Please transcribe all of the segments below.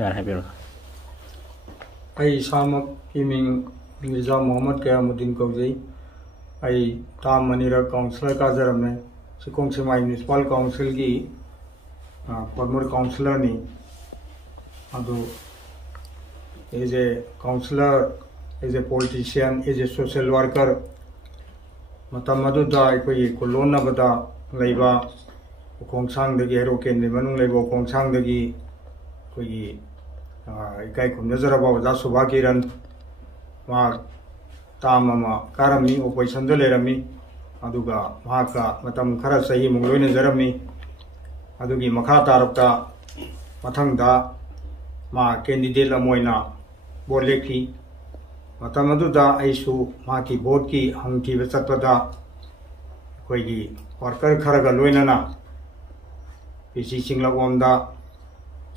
यार है बिरो आई सामक इमिंग मिर्जा मोहम्मद कयामुद्दीन कौजई आई ताम मनीरा काउंसिलर का जरम में सिकोंगसिमाई म्युनिसिपल काउंसिल की फॉर्मर काउंसिलर नी अदो as a councillor as a politician as a social worker मतम अदुदा अखोई कोलोनबदा लैबा खोंगसांगदगी हेरोकेन मनुंग लैबा खोंगसांगदगी अखोई इकाई खुमनजरबा ओजा सुभा किरण मा ताममा कारमी ऑपरेशन द लेरमी अदुगा महाका मतम खरा सही मुंगलोइन जरमी अदुगी मखा तारपता मथंगदा मा कैंडिडेट अमोइना बोर्ड लेखी मतम अदुदा आइसु माकी बोर्ड की हंकी बचतपदा कोई वर्कर खरगा लोइनना पीसी सिंगलागोमदा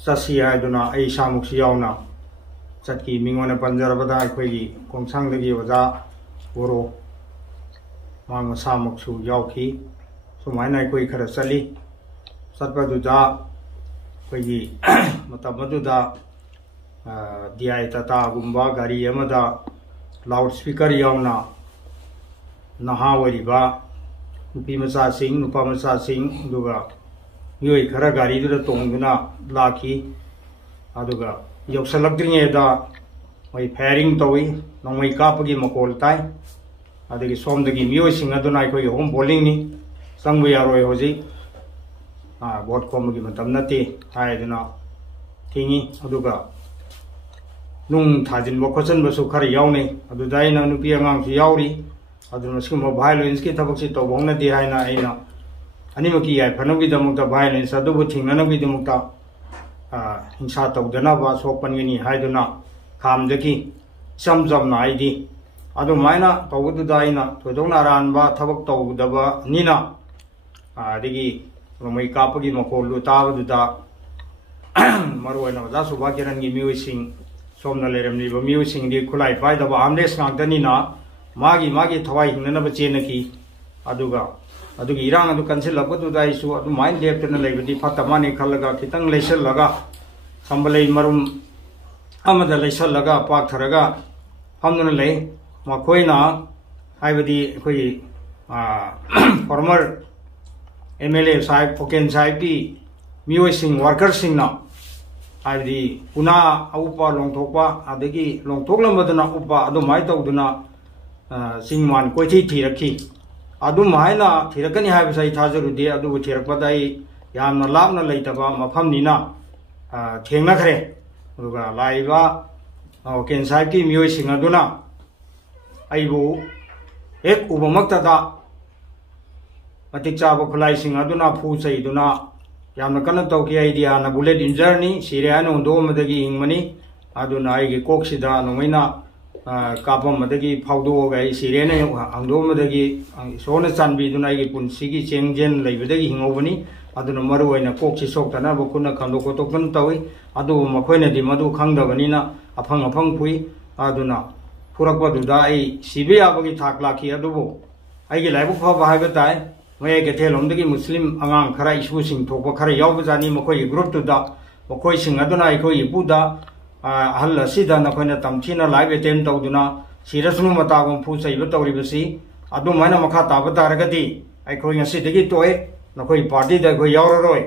ससी हाइदुना आई सामुक्सी यावना चटकी मिंगोना पंजरबदा अखोई खोंगसांगदगी ओजा बोरो मांग सामुक्सु यावखी सुमाइना अखोई खरा चली चटपदुदा अखोई मतमदुदा डीआई टाटा गुम्बा गाड़ी अमदा लाउड स्पीकर यावना नहा वरिबा नुपी मचा सिंग नुपा मचा सिंग दुगा योई खरा गाड़ी दुदा तोंगदुना लाखी अदुगा यौसलक्द्रिङेदा मई फायरिंग तौई नोंमई कापगी मकोल ताई अदगी सोमदगी मियोइसिंग अदुना अखोई होम बोलिंग नि संगबु यारोय होजि वोट खोमगी मतम नते हायदुना थिंगी अदुगा नुंग थाजिनबो खोचनबसु खरा यावने अदुदाइना नुपी अंगांगसु यावरी अदुना सिगुम्बा वायलेंस की थबकसि तौबोंगनदि हायना आइना अनिमकी याय फनबगिदमुक्ता वायलेंस अदुबु थिंगनबगिदमुक्ता हिंसा तौदनबा सोपनगनी हायदुना खामदगी समजमना आइदी अदुमाइना तौबदुदा आइना थोदोंना रानबा थबक तौदबा निना अदगी रोमै कापगी मकोलु ताबदुदा मरोयना ओजा सुबा किरणगी मियोइसिंग सोमना लेरमनिबा मियोइसिंगदि खुलाई पाइदबा आमलेस गांगदनिना मागी मागी थवाई हिंगनबा चेनकी अदुगा अदुगी इरांग अदु कंसिलबदुदा इसु अदु माइन लेप्टना लेबदि फतमाने खलगा खितंग लेसलगा संबलई मरुम अमदा लेसलगा पाथरगा हमदुना ले मखोइना हाइबदि अखोई फॉर्मर एमएलए साहिब फोकेन साहिब की मियोइसिंग वर्कर सिंगना हाइबदि पुना औपा लोंथोकपा अदगी लोंथोकलमदना उपा अदु माइ तौदुना सिंगमान कोइथि थिरखी अदुम हाइना थिरकनी हाइबसै थाजरुदे अदुबु थिरकपदाई यामना लापना लैतबा मफमनिना थेंगनखरे अदुगा लाइबा केन साहिब की मियोइसिंग अदुना आइबु एक उबमक्तदा मतिक चाबा खुलाइसिंग अदुना फुसैदुना यामना कन तौकी आइडिया ना बुलेट इंजर्नी सिरियान उंदोमदगी हिंगमनी अदुना आइगे कोक्सिदा नोमैना कापम मदगी फाउदोगा सिरेन अंगदोमदगी सोना चानबीदुना आइगे पुनसिगी चेंगजेन लैबदगी हिंगोबनी अदुना मरुवैना कोक्सि सोक्तना बकुना खंदो कोतोकन तवि अदु मखोइनदि मदु खंगदबनिना अफंग अफंग फुई अदुना फुरकपदुदा आई सिबे याबगी थाक लाखी अदुबो आइगे लाइबु फबा हाइबताय मय गेथेलोमदगी मुस्लिम अंगांग खरा इशुसिंग थोकबा खरा यावबजानी मखोइ ग्रुपतुदा मखोइसिंग अदुना आइखोइ इपुदा अहल असिदा नखोइना तमथिना लाइव अटेम्प तौदुना सिरसनु मतागम फुसैब तौरिबसि अदुमाइना मखा ताब तारगदि आइखोइ ngasiदगी तोय नखोइ पार्टी दा खोइ यावररोय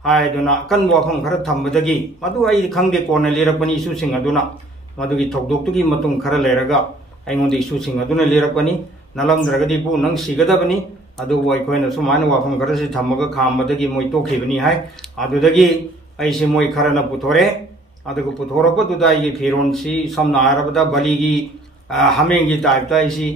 हायदुना कन वाफम खरा थंबदगी मदु आइ खंगदे कोना लेरकपनि इशुसिंग अदुना मदुगी थौदोक्तुगी मतुंग खरा लेरगा आइंगोंदि इशुसिंग अदुना लेरकपनि नलमद्रगदि बु नंग सिगदबनि अदुबो आइखोइना सुमाइना वाफम खरासि थंबगा खामबदगी मोइ तोखिबनि हाय अदुदगी आइसे मोइ खराना पुथोरे अदुगु पुथोरपदुदा आइगे फिरोनसि समना हारबदा बलिगी हमेंगी टाइपता इसी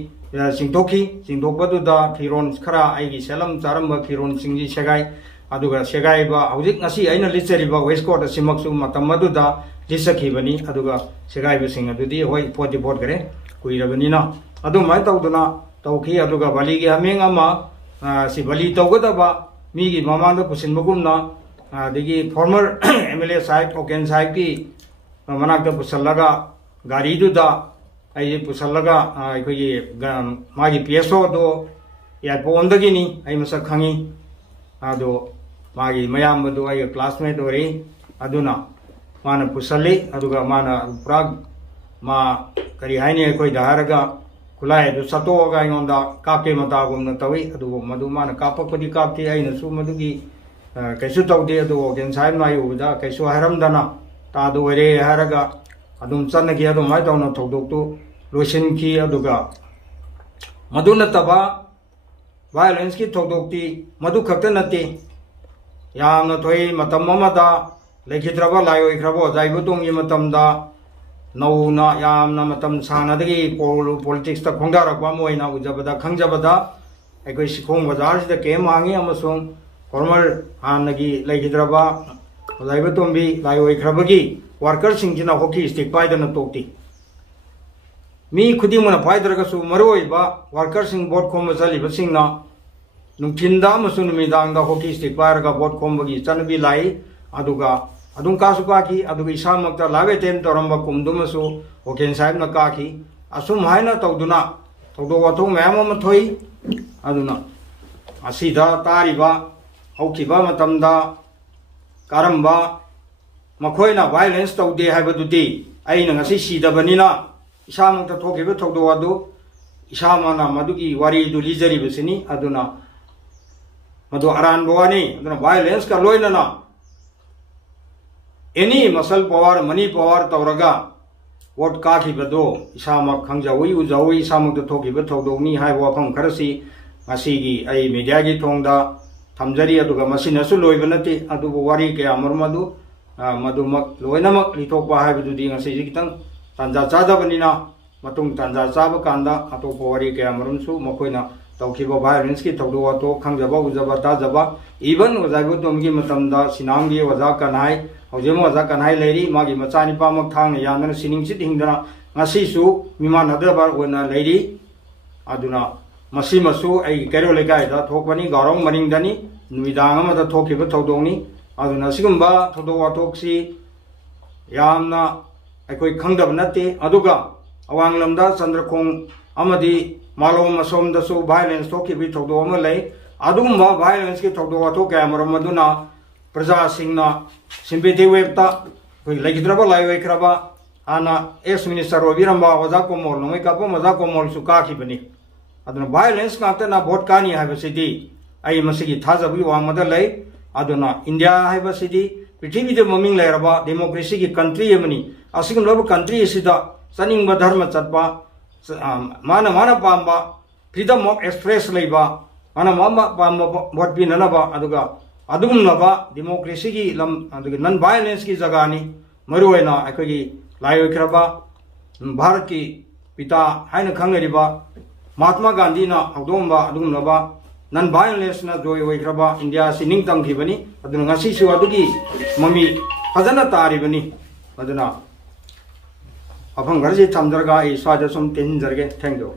सिंथोखी सिंथोपदुदा फिरोन खरा आइगे सेलम चारम्बा फिरोन सिंजी सेगाई अदुगा सेगाइबा हौजिक ngasi आइना लिचरिबा वेस्ट कोर्ट सिमक्सु मतमदुदा लिसखिबनी अदुगा सेगाइबा सिंग अदुदि होय पोति बोट करे कुइरबनिना अदु माइ तौदुना तौखी अदुगा बलिगी हमेंग अमा सि बलि तौगदबा मीगी ममांदा पुसिनबगुमना अदगी फॉर्मर एमएलए साहिब फोकेन साहिब की मनाक पुसलगा गाड़ी दुदा आई पुसलगा अखोई मागी पीएसओ दो एयरपोर्टदगिनी आई मसक खंगी अदो मागी मयाम दो आई क्लासमेट ओरे अदुना माना पुसली माना पुरा मा करी हाइने कोई दारगा खुलाय दु सतोगा योंदा कापे मतागुम तवी मधु माना कापकदी कापती आइनसु मधुगी कैसु तौदे अदु ओगेन साइम नाय उबदा कैसु हरमदना तादु वरे हरगा अदुम चन्नगी अदु माय तौना थौदोक्तु लोसिनकी अदुगा मधु नतबा वायलेंस की थौदोक्ति मधु खक्त नते यामना थोई मतम ममदा लेखिद्रबा लायोइख्रबो जाइबु तुंगी मतमदा नौना यामना मतम सानदगी पॉलिटिक्स ता खोंदारकवा मोइना उजबदा खंगजबदा अखोई सिखोंग बाजार सिदा केम हांगी अमसों फॉर्मल हानगी लेखिद्रबा जाइबु तुंबी लायोइख्रबगी वर्कर सिंगजिना हॉकी स्टिक पाइदना तोक्ति मी खुदिमना पाइद्रगसु मरोइबा वर्कर सिंग बोट खोम चलिबा सिंगना नुथिंदा मसु नुमिदांगदा हॉकी स्टिक पाइरगा बोट खोमबगी चनबी लाई अदुगा अदुम कासु काकी अदुगा इसामक्ता लावे टेम तोरंबा कुमदुमसु होकेन साहिब न काकी असुम हाइना तौदुना तौदो वाथो मैम अमा थोई अदुना असिदा तारिबा हौखिबा मतमदा कारंबा मखोइना वायलेंस तौदे हाइबदुदी अइना ngasi सिदबनिना इसामक्ता थोखिबा थौदो अदु इसामाना मदुगी वारी दु लिजरिबसिनी अदुना मदु अरान बोवानी अदुना वायलेंस का लोइनना एनी मसल पावर मनी पावर तौरगा वोट काखिबदो इसामक खंगजावी उजावी इसामक थोखिबा थौदोनी हाय वाफम खरसी ngasiगी आई मीडिया की थोंगदा थमजरी अदुगा मसिनसु लोइबा नते अदुबो वारी कया मरमदु मदुमक लोइनमक लिथोपा हायबदुदी ngasi जिकितंग तंजा चादबनिना मतुंग तंजा चाब कांदा अतोपो वारी कया मरमसु मखोइना तौखिबा वायलेंस की थौदो वातो खंगजबा उजबा ताजबा इवन वजाइबो तोमगी मतमदा सिनांगी वजा कनाय हौजेम वजा कनाय लेरी मागी मचानी पामक थांग यानन सिनिंग सिट हिंगदना ngasisu मिमान अदबा वना लेरी अदुना मसिमसु आई केरो लेगाइदा थोकबनी गारोंग मनिंगदनी नुमिदांग अमदा थोखिबा थौदोंनी अदुना सिगुंबा थौदो वाथोक्सी यामना अखोई खंगदब नते अदुगा अवांगलमदा चंद्रखोंग अमदी मालोम असोमदसु वायलेंस थोखिबि थौदो अमा लै अदुगुंबा वायलेंस की थौदो वाथो कया मरमदुना प्रजा सिंगना सिंपेथी वेबता कोई लेखिद्रबा लायोइख्रबा आना एक्स मिनिस्टर ओबिरंबा वजा कोमोल नोंगै कापो मजा कोमोल सु काखिबनि अदुना वायलेंस काक्तना भोट कानी हाइबसिदी आई मसिगी थाजबि वांगमदा लै अदुना इंडिया हाइबसिदी पृथ्वी दे ममिंग लेरबा डेमोक्रेसी की कंट्री अमनी असिगम लब कंट्री सिदा चनिंगबा धर्म चतबा माना माना पाम्बा फ्रीडम ऑफ एक्सप्रेस लेबा माना मामा पाम्बा भोट बिननबा अदुगा अदुगुमनबा डेमोक्रेसी की लम अदुगा नॉन वायलेंस की जगहनी मरुवेना अखोगी लायोइख्रबा भारत की पिता हाइना खंगरिबा महात्मा गांधी ना हौदोंबा अदुगुमनबा नॉन वायलेंस ना जोय ओइख्रबा इंडिया सि निंगतंखिबनी अदुना ngasi सु अदुगी ममी फजना तारिबनी अदुना अफंग घरजे थमदरगा ई स्वाजसुम तिन जरगे थैंक यू।